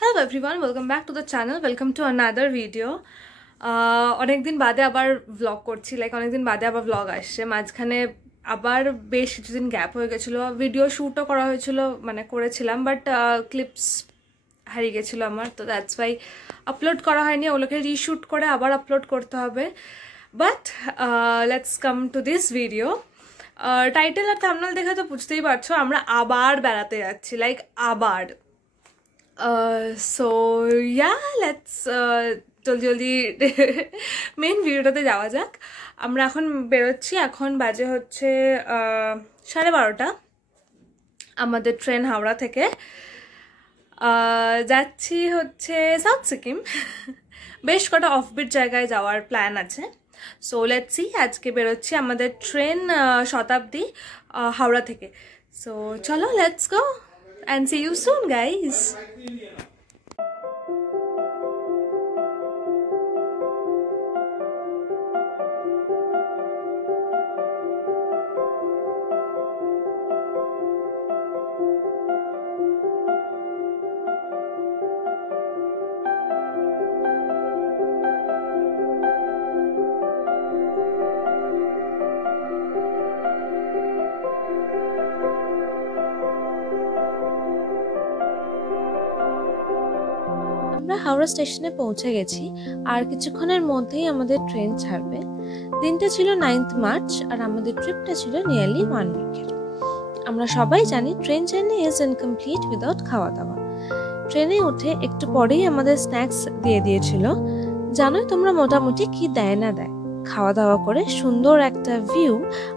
Hello everyone, welcome back to the channel. Welcome to another video. অনেক দিন বাদে আবার vlog করছি, অনেক দিন বাদে আবার vlog আসছে। মাঝখানে আবার বেশ কিছুদিন গ্যাপ হয়ে গেছিল। ভিডিও শুটও করা হয়েছিল, করেছিলাম, বাট ক্লিপস হারিয়ে গেছিল আমার, তো দ্যাটস ওয়াই আপলোড করা হয়নি। ওগুলোকে রিশুট করে আবার আপলোড করতে হবে। But let's come to this video. Title আর থাম্বনেল দেখে তো বুঝতেই পারছো আমরা আবার বেড়াতে যাচ্ছি, আবার। সো ইয়া, লেটস জলদি মেন ভিডিওটাতে যাওয়া যাক। আমরা এখন বেরোচ্ছি, এখন বাজে হচ্ছে 12:30। আমাদের ট্রেন হাওড়া থেকে যাচ্ছি হচ্ছে সাউথ সিকিম। বেশ কটা অফবিট জায়গায় যাওয়ার প্ল্যান আছে। সো লেটস সি, আজকে বেরোচ্ছি, আমাদের ট্রেন শতাব্দী হাওড়া থেকে। সো চলো, let's go and see you soon, guys. আমরা হাওড়া স্টেশনে পৌঁছে গেছি, আর কিছুক্ষণের মধ্যেই আমাদের ট্রেন ছাড়বে। দিনটা ছিল 9th মার্চ, আর আমাদের ট্রিপটা ছিল নিয়ারলি 1 উইকের। আমরা সবাই জানি train journey is incomplete without খাওয়া দাওয়া। ট্রেনে উঠে একটু পরেই আমাদের স্ন্যাক্স দিয়ে দিয়েছিল। জানোই তোমরা মোটামুটি কি দেয় না দেয়। খাওয়া দাওয়া করে সুন্দর একটা ভিউ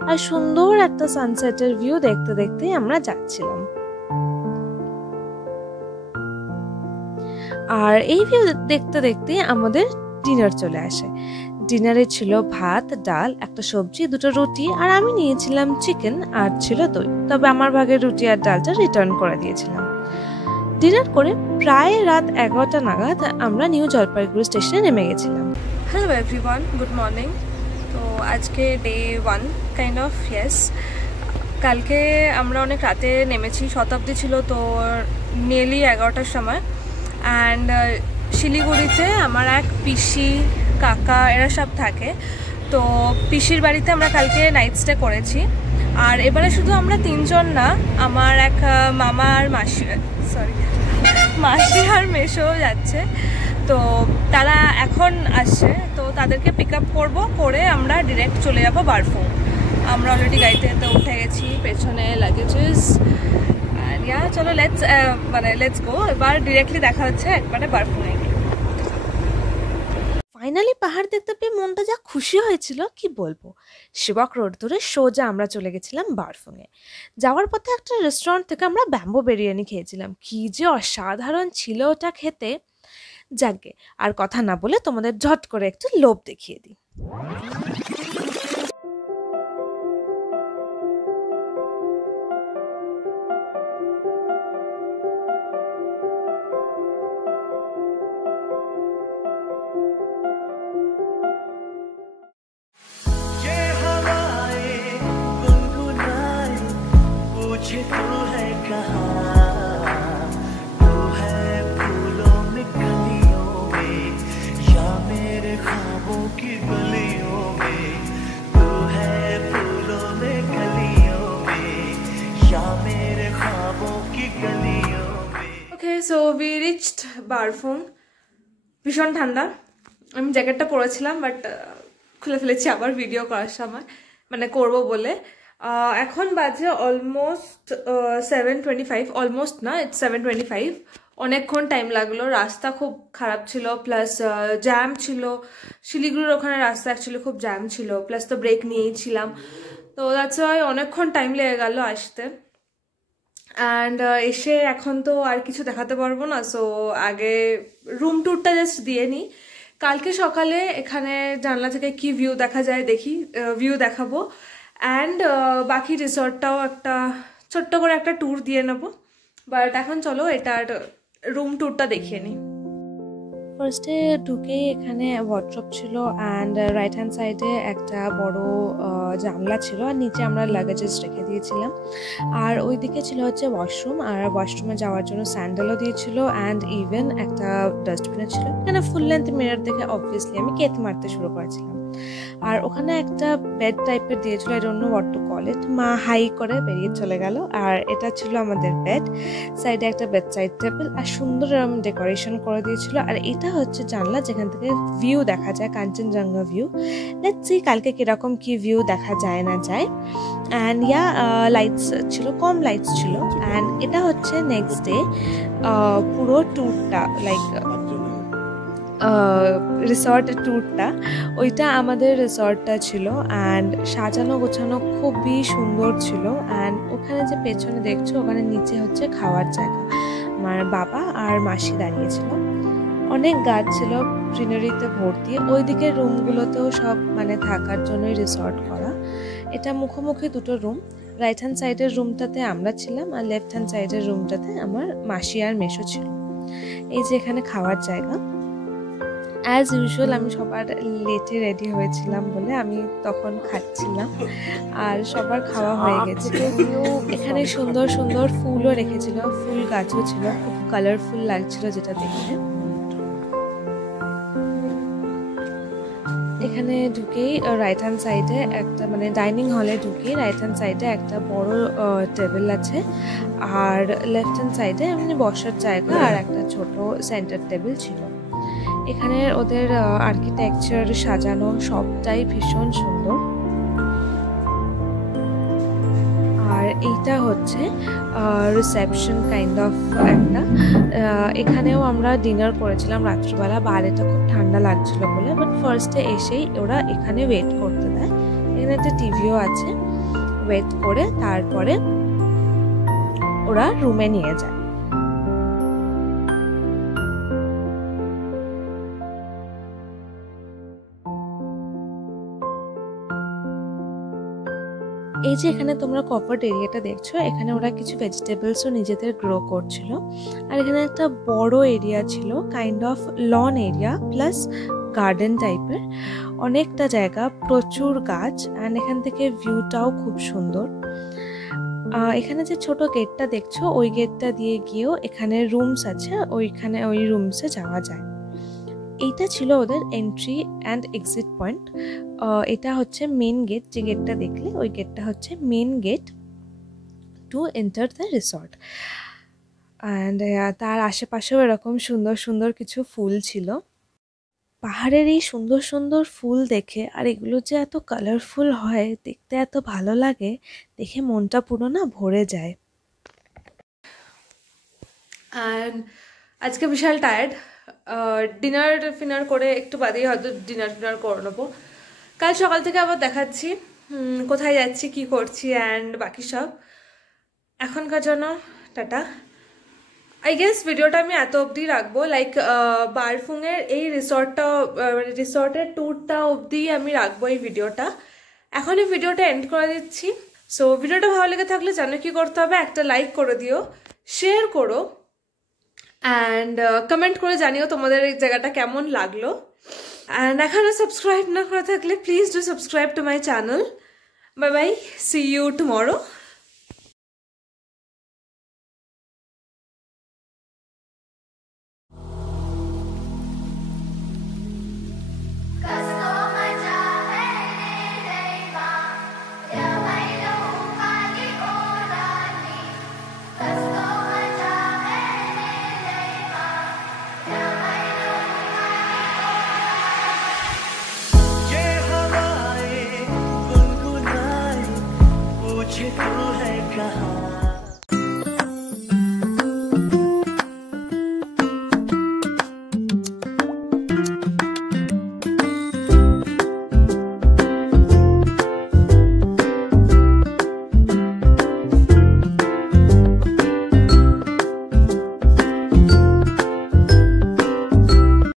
আর সুন্দর একটা সানসেটের ভিউ দেখতে দেখতেই আমরা যাচ্ছিলাম। আর এই ভিউ দেখতে দেখতে আমাদের ডিনার চলে আসে। ডিনারে ছিল ভাত, ডাল, একটা সবজি, 2টো রুটি, আর আমি নিয়েছিলাম চিকেন, আর ছিল দই। তবে আমার ভাগের রুটি আর ডালটা রিটার্ন করে দিয়েছিলাম। ডিনার করে প্রায় রাত 11টা নাগাদ আমরা নিউ জলপাইগুড়ি স্টেশনে নেমে গেছিলাম। Hello everyone, good morning. তো আজকে ডে 1 কাইন্ড অফ, ইয়েস। কালকে আমরা অনেক রাতে নেমেছি, শতাব্দী ছিল তো নিয়ারলি 11টার সময়। অ্যান্ড শিলিগুড়িতে আমার এক পিসি, কাকা, এরা সব থাকে। তো পিসির বাড়িতে আমরা কালকে নাইট স্টে করেছি। আর এবারে শুধু আমরা 3 জন না, আমার এক মামা আর মাসি আর মেসোও যাচ্ছে। তো তারা এখন আসছে, তো তাদেরকে পিক আপ করবো, করে আমরা ডিরেক্ট চলে যাবো বারফুং। আমরা অলরেডি গাড়িতে উঠে গেছি, পেছনে লাগেজেস। চলো লেটস গো। এবার ডিরেক্টলি দেখা হচ্ছে একবারে বারফুংয়ে গিয়ে। ফাইনালি পাহাড় দেখতে পেয়ে মনটা যা খুশি হয়েছিল কি বলবো। শিবক রোড ধরে সোজা আমরা চলে গেছিলাম বারফুংয়ে। যাওয়ার পথে একটা রেস্টুরেন্ট থেকে আমরা ব্যাম্বো বিরিয়ানি খেয়েছিলাম। কি যে অসাধারণ ছিল ওটা খেতে। যাকে আর কথা না বলে তোমাদের ঝট করে একটু লোভ দেখিয়ে দিই। So we reached Barfung. ভীষণ ঠান্ডা। আমি জ্যাকেটটা পরেছিলাম, বাট খুলে ফেলেছি আবার ভিডিও করার সময়, করবো বলে। এখন বাজে অলমোস্ট 7:25, অলমোস্ট না, ইটস 7:25। অনেকক্ষণ টাইম লাগলো, রাস্তা খুব খারাপ ছিল, প্লাস জ্যাম ছিল। শিলিগুড়ির ওখানে রাস্তা অ্যাকচুয়ালি খুব জ্যাম ছিল, প্লাস তো ব্রেক নিয়েই ছিলাম। তো দ্যাটস ওয়াই অনেকক্ষণ টাইম লেগে গেল আসতে। অ্যান্ড এসে এখন তো আর কিছু দেখাতে পারবো না, সো আগে রুম ট্যুরটা জাস্ট দিয়ে নিই। কালকে সকালে এখানে জানলা থেকে কি ভিউ দেখা যায় দেখি, ভিউ দেখাবো। অ্যান্ড বাকি রিসর্টটাও একটা ছোট্ট করে একটা ট্যুর দিয়ে নেবো। বাট এখন চলো এটার রুম ট্যুরটা দেখিয়ে নিই। ফার্স্টে ঢুকেই এখানে ওয়ার্ডরোব ছিল অ্যান্ড রাইট হ্যান্ড সাইডে একটা বড় জানলা ছিল আর নিচে আমরা লাগেজেস রেখে দিয়েছিলাম। আর ওইদিকে ছিল হচ্ছে ওয়াশরুম, আর ওয়াশরুমে যাওয়ার জন্য স্যান্ডেলও দিয়েছিল অ্যান্ড ইভেন একটা ডাস্টবিনও ছিল। এখানে ফুল লেন্থ মিরর দেখে অবভিয়াসলি আমি কেত মারতে শুরু করেছিলাম। আর ওখানে একটা বেড টাইপের দিয়েছিল, I don't know what to call it. মা হাই করে বেরিয়ে চলে গেল। আর এটা ছিল আমাদের বেড, সাইডে একটা বেড সাইড টেবিল আর সুন্দর এরকম ডেকোরেশন করে দিয়েছিল। আর এটা হচ্ছে জানলা যেখান থেকে ভিউ দেখা যায়, কাঞ্চনজঙ্ঘা ভিউ। লেটস সি কালকে কিরকম কি ভিউ দেখা যায় না যায়। অ্যান্ড লাইটস ছিল, কম লাইটস ছিল। অ্যান্ড এটা হচ্ছে নেক্সট ডে পুরো ট্যুরটা, লাইক রিসর্টের ট্যুরটা, ওইটা আমাদের রিসর্টটা ছিল। অ্যান্ড সাজানো গোছানো খুবই সুন্দর ছিল। অ্যান্ড ওখানে যে পেছনে দেখছো ওখানে নিচে হচ্ছে খাওয়ার জায়গা, আমার বাবা আর মাসি দাঁড়িয়েছিল। অনেক গাছ ছিল, গ্রিনারিতে ভর্তি। ওইদিকে রুমগুলোতেও সব মানে থাকার জন্যই রিসর্ট করা। এটা মুখোমুখি দুটো রুম, রাইট হ্যান্ড সাইডের রুমটাতে আমরা ছিলাম আর লেফট হ্যান্ড সাইডের রুমটাতে আমার মাসি আর মেশো ছিল। এই যে এখানে খাওয়ার জায়গা। অ্যাজ ইউজুয়াল আমি সবার লেটে রেডি হয়েছিলাম বলে আমি তখন খাচ্ছিলাম আর সবার খাওয়া হয়ে গেছে। এখানে সুন্দর সুন্দর ফুলও রেখেছিল, ফুল গাছও ছিল, খুব কালারফুল লাগছিল যেটা দেখে। এখানে ঢুকেই রাইট হ্যান্ড সাইডে একটা মানে ডাইনিং হলে ঢুকেই রাইট হ্যান্ড সাইডে একটা বড় টেবিল আছে আর লেফট হ্যান্ড সাইডে এমনি বসার জায়গা আর একটা ছোট সেন্টার টেবিল ছিল। এখানে ওদের আর্কিটেকচার সাজানো সবটাই ভীষণ সুন্দর। আর এইটা হচ্ছে রিসেপশন কাইন্ড অফ একটা। এখানেও আমরা ডিনার করেছিলাম রাত্রিবেলা, বাইরেটা খুব ঠান্ডা লাগছিল বলে, বাট ফার্স্টে এসেই ওরা এখানে ওয়েট করতে দেয়। এখানে একটা টিভিও আছে, ওয়েট করে তারপরে ওরা রুমে নিয়ে যায়। এই যে এখানে তোমরা কভার্ড এরিয়াটা দেখছো, এখানে ওরা কিছু ভেজিটেবলসও নিজেদের গ্রো করছিল। আর এখানে একটা বড় এরিয়া ছিল, kind of loan area plus garden টাইপের, অনেকটা জায়গা, প্রচুর গাছ। অ্যান্ড এখান থেকে ভিউটাও খুব সুন্দর। এখানে যে ছোট গেটটা দেখছো ওই গেটটা দিয়ে গিয়েও এখানে রুমস আছে, ওইখানে ওই রুমসে যাওয়া যায়। এইটা ছিল ওদের এন্ট্রি অ্যান্ড এক্সিট পয়েন্ট। এটা হচ্ছে মেন গেট, যে গেটটা দেখলে ওই গেটটা হচ্ছে main gate to enter the resort. And তার আশেপাশেও এরকম সুন্দর সুন্দর কিছু ফুল ছিল। পাহাড়ের এই সুন্দর সুন্দর ফুল দেখে, আর এগুলো যে এত কালারফুল হয়, দেখতে এত ভালো লাগে, দেখে মনটা পুরো না ভরে যায়। অ্যান্ড আজকে বিশাল টায়ার্ড, ডিনার ফিনার করে একটু বাদেই হয়তো ডিনার ফিনার করে নেবো। কাল সকাল থেকে আবার দেখাচ্ছি কোথায় যাচ্ছি, কি করছি অ্যান্ড বাকি সব। এখনকার জন্য টাটা। আই গেস ভিডিওটা আমি এত অবধি রাখবো, লাইক বারফুংয়ের এই রিসর্টটা মানে রিসর্টের ট্যুরটা অবধি আমি রাখবো এই ভিডিওটা। এখন এই ভিডিওটা এন্ড করে দিচ্ছি। সো ভিডিওটা ভালো লেগে থাকলে জানো কি করতে হবে, একটা লাইক করে দিও, শেয়ার করো অ্যান্ড কমেন্ট করে জানিও তোমাদের এই জায়গাটা কেমন লাগলো। অ্যান্ড এখনো সাবস্ক্রাইব না করে থাকলে please do subscribe to my channel. Bye bye, see you tomorrow. ये